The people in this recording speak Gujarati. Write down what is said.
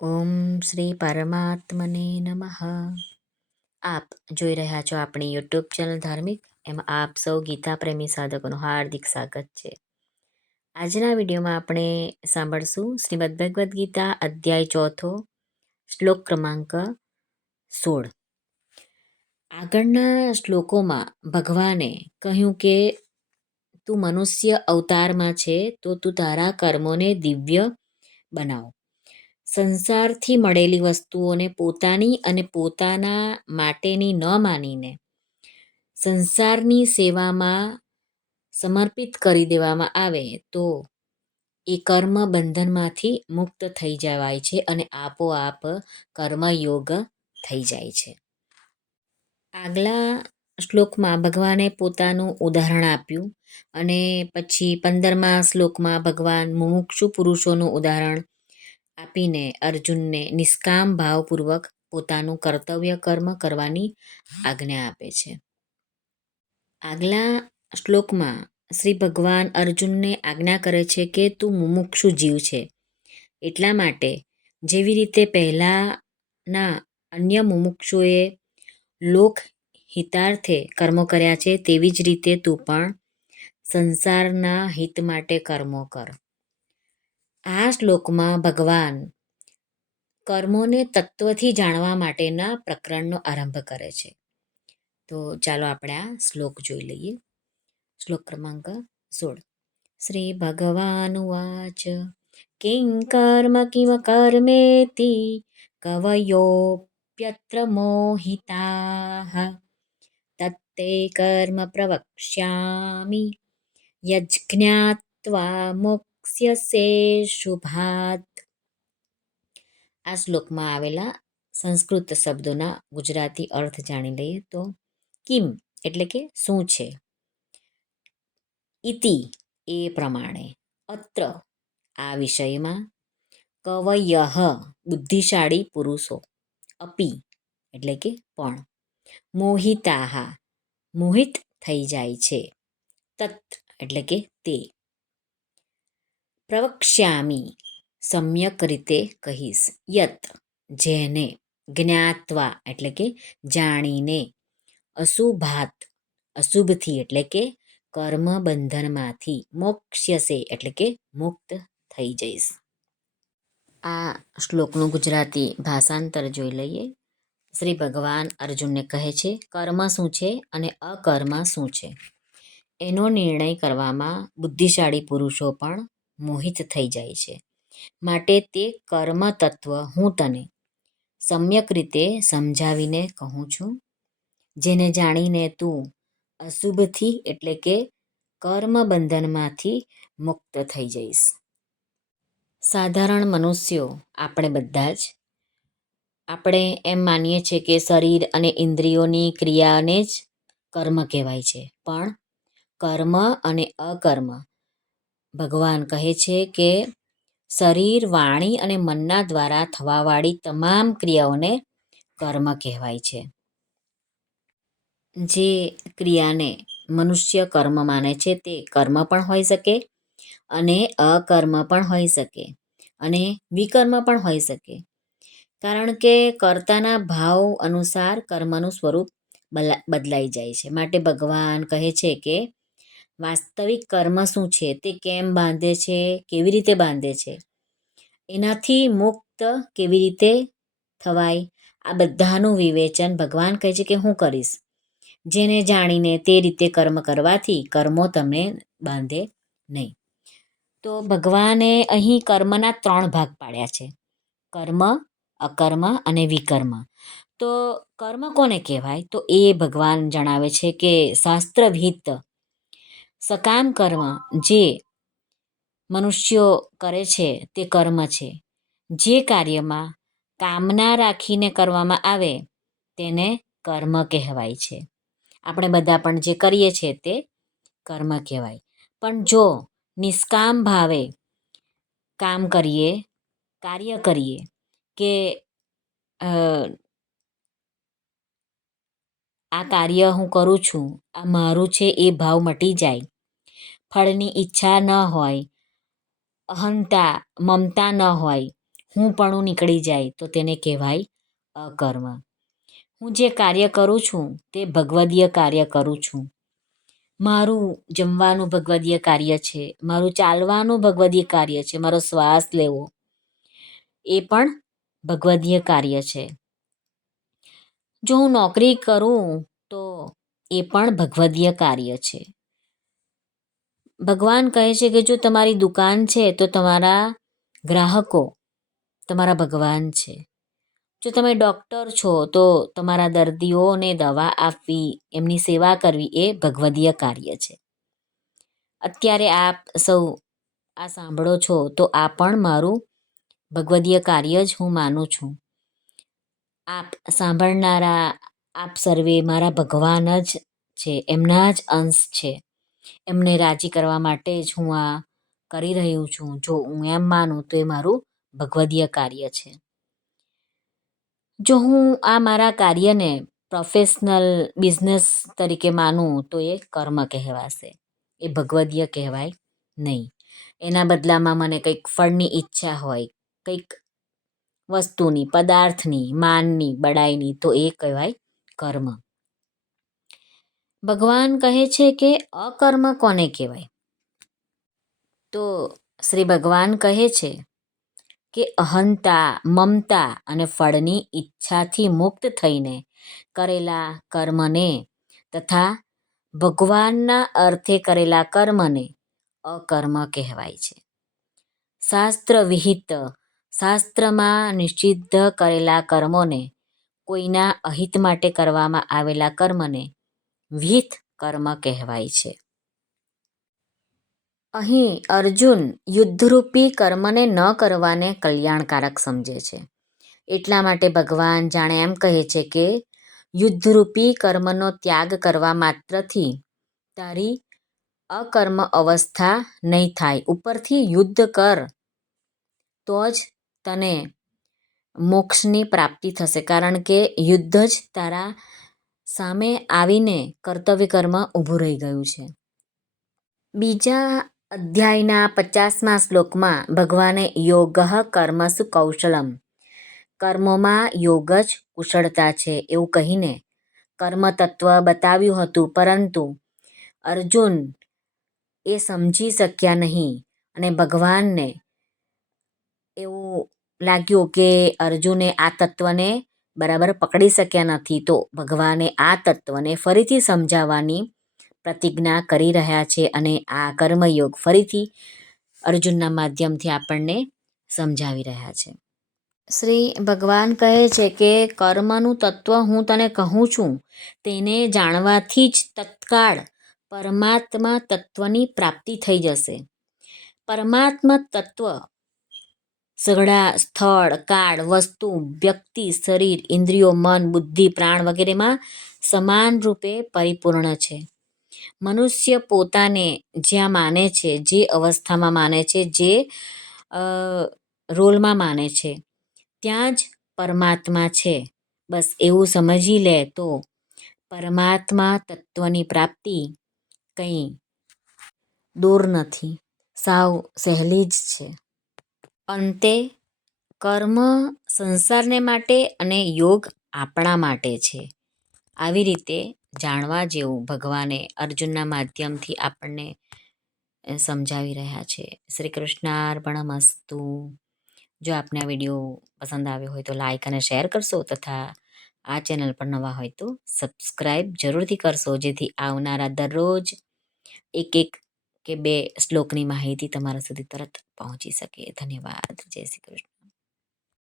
ઓમ શ્રી પરમાત્મને નમઃ. આપ જોઈ રહ્યા છો આપણી યુટ્યુબ ચેનલ ધાર્મિક. એમાં આપ સૌ ગીતા પ્રેમી સાધકોનું હાર્દિક સ્વાગત છે. આજના વિડીયોમાં આપણે સાંભળશું શ્રીમદ્ ભગવદ્ ગીતા અધ્યાય 4 શ્લોક ક્રમાંક 16. આગળના શ્લોકોમાં ભગવાને કહ્યું કે તું મનુષ્ય અવતારમાં છે તો તું તારા કર્મોને દિવ્ય બનાવ. સંસારથી મળેલી વસ્તુઓને પોતાની અને પોતાના માટેની ન માનીને સંસારની સેવામાં સમર્પિત કરી દેવામાં આવે તો એ કર્મ બંધનમાંથી મુક્ત થઈ જવાય છે અને આપોઆપ કર્મયોગ થઈ જાય છે. આગલા શ્લોકમાં ભગવાને પોતાનું ઉદાહરણ આપ્યું અને પછી 15મા શ્લોકમાં ભગવાન મુમુક્ષુ પુરુષોનું ઉદાહરણ આપીને અર્જુનને નિષ્કામ ભાવપૂર્વક પોતાનું કર્તવ્ય કર્મ કરવાની આજ્ઞા આપે છે. આગલા શ્લોકમાં શ્રી ભગવાન અર્જુનને આજ્ઞા કરે છે કે તું મુમુક્ષુ જીવ છે, એટલા માટે જેવી રીતે પહેલાના અન્ય મુમુક્ષુએ લોક હિતાર્થે કર્મો કર્યા છે તેવી જ રીતે તું પણ સંસારના હિત માટે કર્મો કર. આ શ્લોકમાં ભગવાન કર્મોને તત્વથી જાણવા માટેના પ્રકરણનો આરંભ કરે છે. તો ચાલો આપણે આ શ્લોક જોઈ લઈએ. શ્લોક ક્રમાંક 16. શ્રી ભગવાન ઉવાચ કિં કર્મ કિમ કર્મેતિ કવયોપ્યત્ર મોહિતાઃ તત્તે કર્મ પ્રવક્ષ્યામિ યજ્ઞાત્વા મોક્ષ્યસે શુભાત. આ શ્લોકમાં આવેલા સંસ્કૃત શબ્દોના ગુજરાતી અર્થ જાણી લઈએ. તો કિમ એટલે કે શું છે, ઇતિ એ પ્રમાણે, અત્ર આ વિષયમાં, કવયઃ બુદ્ધિશાળી પુરુષો, અપી એટલે કે પણ, મોહિતાઃ મોહિત થઈ જાય છે, તત એટલે કે તે, પ્રવક્ષ્યામિ સમ્યક રીતે કહીશ, યત જેને, જ્ઞાત્વા એટલે કે જાણીને, અશુભાત અશુભથી એટલે કે કર્મ બંધનમાંથી, મોક્ષ્યસે એટલે કે મુક્ત થઈ જઈશ. આ શ્લોકનું ગુજરાતી ભાષાંતર જોઈ લઈએ. શ્રી ભગવાન અર્જુનને કહે છે કર્મ શું છે અને અકર્મ શું છે એનો નિર્ણય કરવામાં બુદ્ધિશાળી પુરુષો પણ મોહિત થઈ જાય છે. માટે તે કર્મ તત્વ હું તને સમ્યક રીતે સમજાવીને કહું છું, જેને જાણીને તું અશુભથી એટલે કે કર્મ બંધનમાંથી મુક્ત થઈ જઈશ. સાધારણ મનુષ્યો આપણે બધા જ આપણે એમ માનીએ છીએ કે શરીર અને ઇન્દ્રિયોની ક્રિયાને જ કર્મ કહેવાય છે, પણ કર્મ અને અકર્મ ભગવાન કહે છે કે શરીર, વાણી અને મનના દ્વારા થવાવાળી તમામ ક્રિયાઓને કર્મ કહેવાય છે. જે ક્રિયાને મનુષ્ય કર્મ માને છે તે કર્મ પણ હોઈ શકે અને અકર્મ પણ હોઈ શકે અને વિકર્મ પણ હોઈ શકે, કારણ કે કર્તાના ભાવ અનુસાર કર્મનું સ્વરૂપ બદલાઈ જાય છે. માટે ભગવાન કહે છે કે વાસ્તવિક કર્મ શું છે, તે કેમ બાંધે છે, કેવી રીતે બાંધે છે, એનાથી મુક્ત કેવી રીતે થવાય, આ બધાનું વિવેચન ભગવાન કહે છે કે હું કરીશ. જેને જાણીને તે રીતે કર્મ કરવાથી કર્મો તમને બાંધે નહીં. તો ભગવાને અહીં કર્મના 3 ભાગ પાડ્યા છે, કર્મ, અકર્મ અને વિકર્મ. તો કર્મ કોને કહેવાય? તો એ ભગવાન જણાવે છે કે શાસ્ત્રવિહિત સકામ કર્મ જે મનુષ્યો કરે છે તે કર્મ છે. જે કાર્યમાં કામના રાખીને કરવામાં આવે તેને કર્મ કહેવાય છે. આપણે બધા પણ જે કરીએ છીએ તે કર્મ કહેવાય. પણ જો નિષ્કામ ભાવે કામ કરીએ, કાર્ય કરીએ કે આ કાર્ય હું કરું છું, આ મારું છે એ ભાવ મટી જાય, ફળની ઈચ્છા ન હોય, અહંતા મમતા ન હોય, હુંપણું નીકળી જાય તો તેને કહેવાય અકર્મ. હું જે કાર્ય કરું છું તે ભગવદીય કાર્ય કરું છું. મારું જમવાનું ભગવદીય કાર્ય છે, મારું ચાલવાનું ભગવદીય કાર્ય છે, મારો શ્વાસ લેવો એ પણ ભગવદીય કાર્ય છે. જો હું નોકરી કરું તો એ પણ ભગવદીય કાર્ય છે. ભગવાન કહે છે કે જો તમારી દુકાન છે તો તમારા ગ્રાહકો તમારા ભગવાન છે. જો તમે ડૉક્ટર છો તો તમારા દર્દીઓને દવા આપવી, એમની સેવા કરવી એ ભગવદીય કાર્ય છે. અત્યારે આપ સૌ આ સાંભળો છો તો આ પણ મારું ભગવદીય કાર્ય જ હું માનું છું. આપ સાંભળનારા આપ સર્વે મારા ભગવાન જ છે, એમના જ અંશ છે. એમને રાજી કરવા માટે જ હું આ કરી રહ્યું છું. જો હું એમ માનું તો એ મારું ભગવદીય કાર્ય છે. જો હું આ મારા કાર્યને પ્રોફેશનલ બિઝનેસ તરીકે માનું તો એ કર્મ કહેવાશે, એ ભગવદીય કહેવાય નહીં. એના બદલામાં મને કંઈક ફળની ઈચ્છા હોય, કંઈક વસ્તુની, પદાર્થની, માનની, બડાઈની, તો એ કહેવાય કર્મ. ભગવાન કહે છે કે અકર્મ કોને કહેવાય? તો શ્રી ભગવાન કહે છે કે અહંતા, મમતા અને ફળની ઈચ્છાથી મુક્ત થઈને કરેલા કર્મને તથા ભગવાનના અર્થે કરેલા કર્મને અકર્મ કહેવાય છે. શાસ્ત્ર વિહિત, શાસ્ત્રમાં નિષિદ્ધ કરેલા કર્મોને, કોઈના અહિત માટે કરવામાં આવેલા કર્મને વિહિત કર્મ કહેવાય છે. અહીં અર્જુન યુદ્ધરૂપી કર્મને ન કરવાને કલ્યાણકારક સમજે છે. એટલા માટે ભગવાન જાણે એમ કહે છે કે યુદ્ધરૂપી કર્મનો ત્યાગ કરવા માત્રથી તારી અકર્મ અવસ્થા નહીં થાય. ઉપરથી યુદ્ધ કર તો જ તને મોક્ષની પ્રાપ્તિ થશે, કારણ કે યુદ્ધ જ તારા સામે આવીને કર્તવ્ય કર્મ ઊભું રહી ગયું છે. બીજા અધ્યાયના 50મા શ્લોકમાં ભગવાને યોગઃ કર્મસુ કૌશલમ, કર્મોમાં યોગ જ કુશળતા છે એવું કહીને કર્મ તત્વ બતાવ્યું હતું. પરંતુ અર્જુન એ સમજી શક્યા નહીં અને ભગવાનને એવું લાગ્યું કે અર્જુને આ તત્વને બરાબર પકડી શક્યા નથી. તો ભગવાને આ તત્વને ફરીથી સમજાવવાની પ્રતિજ્ઞા કરી રહ્યા છે અને આ કર્મયોગ ફરીથી અર્જુનના માધ્યમથી આપણને સમજાવી રહ્યા છે. શ્રી ભગવાન કહે છે કે કર્મનું તત્વ હું તને કહું છું તેને જાણવાથી જ તત્કાળ પરમાત્મા તત્વની પ્રાપ્તિ થઈ જશે. પરમાત્મા તત્વ સઘળા સ્થળ, કાળ, વસ્તુ, વ્યક્તિ, શરીર, ઇન્દ્રિયો, મન, બુદ્ધિ, પ્રાણ વગેરેમાં સમાન રૂપે પરિપૂર્ણ છે. મનુષ્ય પોતાને જ્યાં માને છે, જે અવસ્થામાં માને છે, જે રોલમાં માને છે ત્યાં જ પરમાત્મા છે. બસ એવું સમજી લે તો પરમાત્મા તત્વની પ્રાપ્તિ કંઈ દૂર નથી, સાવ સહેલી જ છે. અંતે કર્મ સંસારને માટે અને યોગ આપણા માટે છે. આવી રીતે જાણવા જેવું ભગવાને અર્જુનના માધ્યમથી આપણને સમજાવી રહ્યા છે. શ્રી કૃષ્ણાર્પણમસ્તુ. જો આપને આ વિડીયો પસંદ આવ્યો હોય તો લાઈક અને શેર કરશો તથા આ ચેનલ પર નવા હોય તો સબસ્ક્રાઈબ જરૂરથી કરશો, જેથી આવનારા દરરોજ એક કે બે શ્લોકની માહિતી તમારા સુધી તરત પહોંચી શકે. ધન્યવાદ. જય શ્રી કૃષ્ણ.